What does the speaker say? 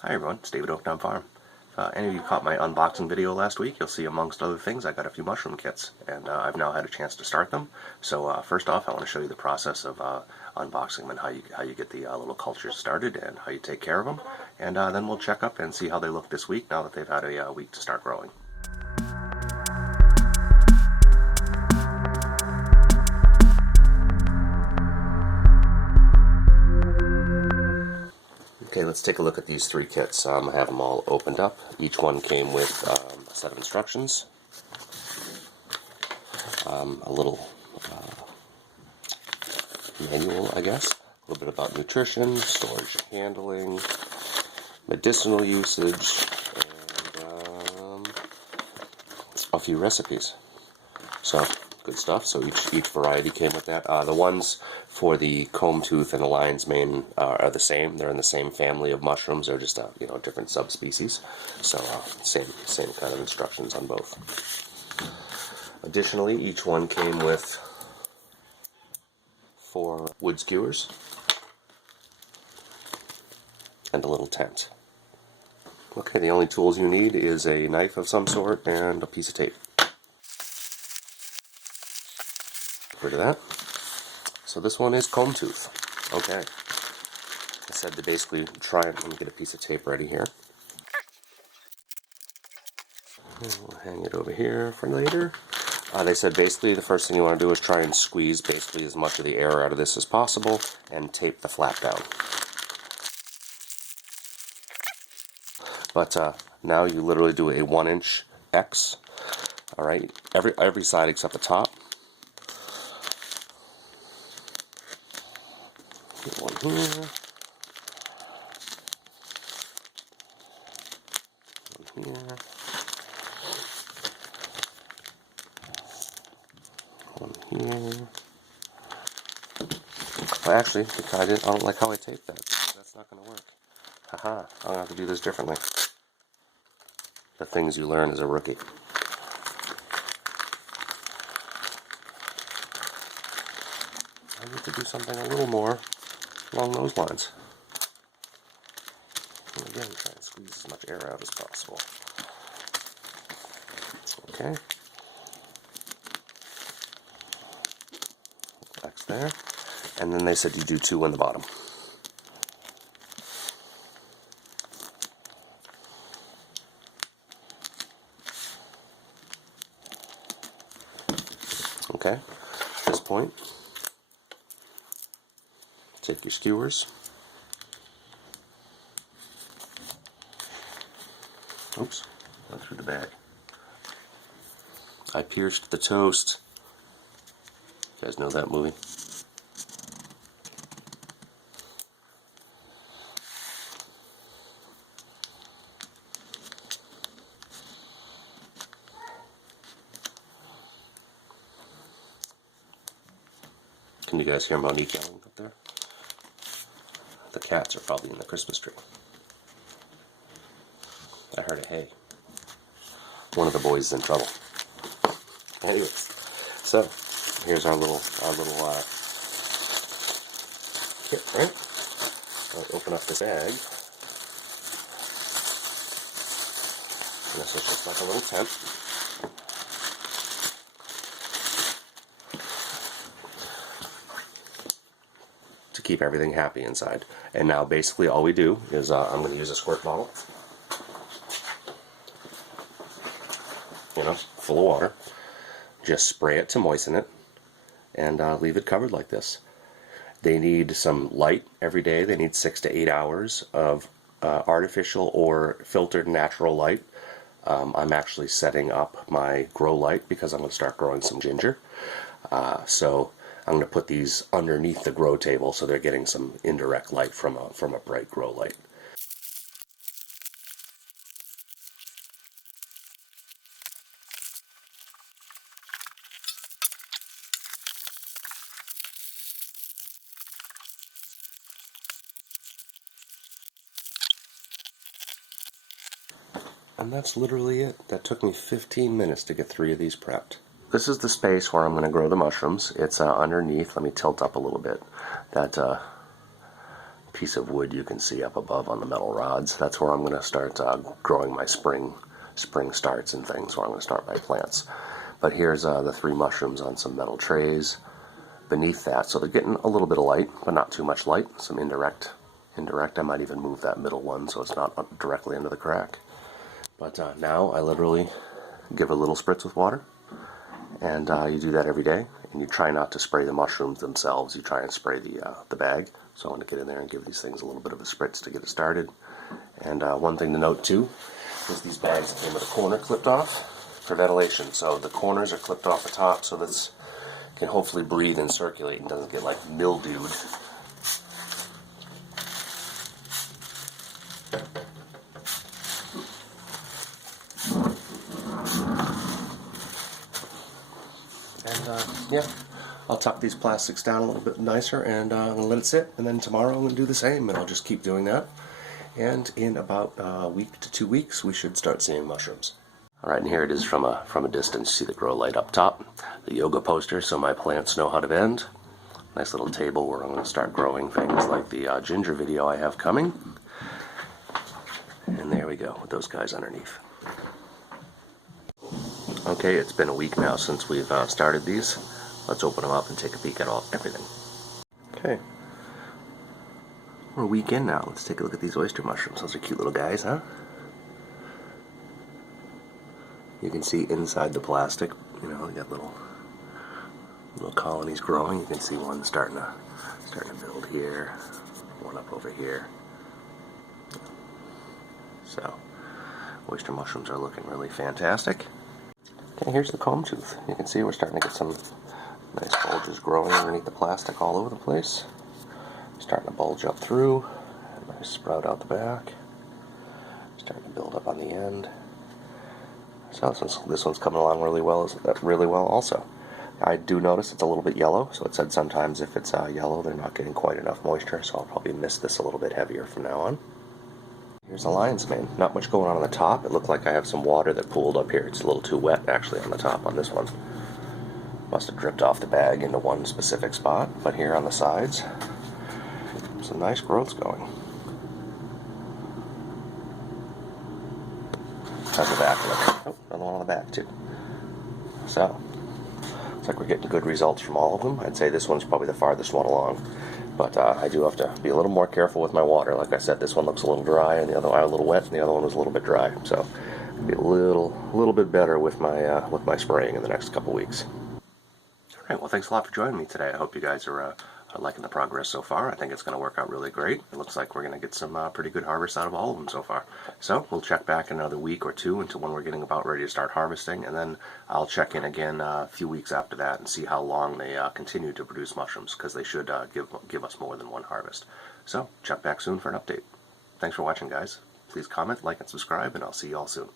Hi everyone, it's David Oaktown Farm. If any of you caught my unboxing video last week, you'll see amongst other things I got a few mushroom kits, and I've now had a chance to start them. So first off, I want to show you the process of unboxing them and how you get the little cultures started and how you take care of them. And then we'll check up and see how they look this week now that they've had a week to start growing. Okay, let's take a look at these three kits. I have them all opened up. Each one came with a set of instructions, a little manual, I guess, a little bit about nutrition, storage, handling, medicinal usage, and a few recipes. So, good stuff. So each variety came with that. The ones for the comb tooth and the lion's mane are the same. They're in the same family of mushrooms. They're just different subspecies. So same kind of instructions on both. Additionally, each one came with 4 wood skewers and a little tent. Okay, the only tools you need is a knife of some sort and a piece of tape. Rid of that. So this one is comb tooth. Okay. I said to basically try it. Let me get a piece of tape ready here. And we'll hang it over here for later. They said basically the first thing you want to do is try and squeeze basically as much of the air out of this as possible and tape the flap down. But now you literally do a 1-inch X. Alright, every side except the top. Get one here. One here. One here. Well, actually, I don't like how I taped that. That's not going to work. Haha, I'm going to have to do this differently. The things you learn as a rookie. I need to do something a little more along those lines. And again, try and squeeze as much air out as possible. Okay. X there. And then they said you do 2 on the bottom. Okay. At this point, take your skewers. Oops, went through the bag. I pierced the toast. You guys know that movie? Can you guys hear Monique yelling up there? The cats are probably in the Christmas tree. I heard a hey. One of the boys is in trouble. Anyways, so here's our little kit, right? I'll open up this bag. And this looks like a little tent. To keep everything happy inside. And now basically all we do is I'm going to use a squirt bottle. Full of water. Just spray it to moisten it and leave it covered like this. They need some light every day. They need 6 to 8 hours of artificial or filtered natural light. I'm actually setting up my grow light because I'm going to start growing some ginger. So I'm going to put these underneath the grow table so they're getting some indirect light from a bright grow light. And that's literally it. That took me 15 minutes to get 3 of these prepped. This is the space where I'm going to grow the mushrooms. It's underneath. Let me tilt up a little bit. That piece of wood you can see up above on the metal rods. That's where I'm going to start growing my spring starts and things, where I'm going to start my plants. But here's the 3 mushrooms on some metal trays beneath that, so they're getting a little bit of light, but not too much light. Some indirect. I might even move that middle one so it's not directly into the crack. But now I literally give a little spritz with water, and you do that every day. And you try not to spray the mushrooms themselves. You try and spray the bag. So I'm going to get in there and give these things a little bit of a spritz to get it started. And one thing to note too is these bags came with a corner clipped off for ventilation. So the corners are clipped off the top, so this can hopefully breathe and circulate and doesn't get like mildewed. And yeah, I'll tuck these plastics down a little bit nicer, and I'm going to let it sit, and then tomorrow I'm going to do the same, and I'll just keep doing that. And in about a week to 2 weeks, we should start seeing mushrooms. Alright, and here it is from a distance. See the grow light up top, the yoga poster, so my plants know how to bend. Nice little table where I'm going to start growing things like the ginger video I have coming. And there we go, with those guys underneath. Okay, it's been a week now since we've started these. Let's open them up and take a peek at everything. Okay. We're a week in now. Let's take a look at these oyster mushrooms. Those are cute little guys, huh? You can see inside the plastic, you know, they got little colonies growing. You can see one starting to build here, one up over here. So, oyster mushrooms are looking really fantastic. Okay, here's the comb tooth. You can see we're starting to get some nice bulges growing underneath the plastic all over the place. Starting to bulge up through, a nice sprout out the back. Starting to build up on the end. So this one's coming along really well also. I do notice it's a little bit yellow, so it said sometimes if it's yellow they're not getting quite enough moisture, so I'll probably mist this a little bit heavier from now on. Here's the lion's mane. Not much going on the top. It looked like I have some water that pooled up here. It's a little too wet actually on the top on this one. Must have dripped off the bag into one specific spot, but here on the sides, some nice growth's going. How's the back look? Oh, another one on the back too. So, looks like we're getting good results from all of them. I'd say this one's probably the farthest one along. But I do have to be a little more careful with my water. Like I said, this one looks a little dry, and the other one a little wet, and the other one was a little bit dry. So, be a little bit better with my spraying in the next couple weeks. All right. Well, thanks a lot for joining me today. I hope you guys are liking the progress so far. I think it's going to work out really great. It looks like we're going to get some pretty good harvest out of all of them so far. So we'll check back in another week or two until when we're getting about ready to start harvesting, and then I'll check in again a few weeks after that and see how long they continue to produce mushrooms, because they should give us more than one harvest. So check back soon for an update. Thanks for watching, guys. Please comment, like, and subscribe, and I'll see you all soon.